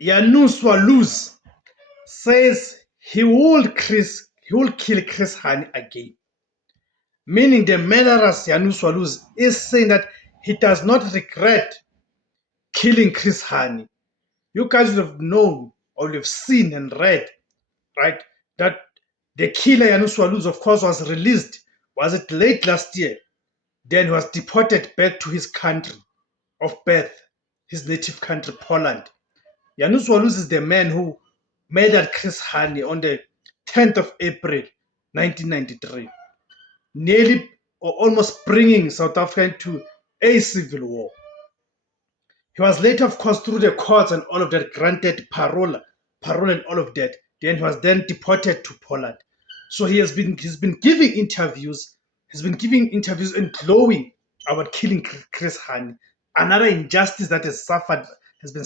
Janusz Waluz says he will kill Chris Hani again. Meaning the murderous Janusz Waluz is saying that he does not regret killing Chris Hani. You guys would have known or you've seen and read, right, that the killer Janusz Waluz, of course, was released, was it late last year? Then he was deported back to his country of birth, his native country, Poland. Janusz Waluz is the man who murdered Chris Hani on the 10th of April, 1993, nearly or almost bringing South Africa into a civil war. He was later, of course, through the courts and all of that, granted parole and all of that. Then he was then deported to Poland. So he's been giving interviews. He's been giving interviews and glowing about killing Chris Hani, another injustice that has been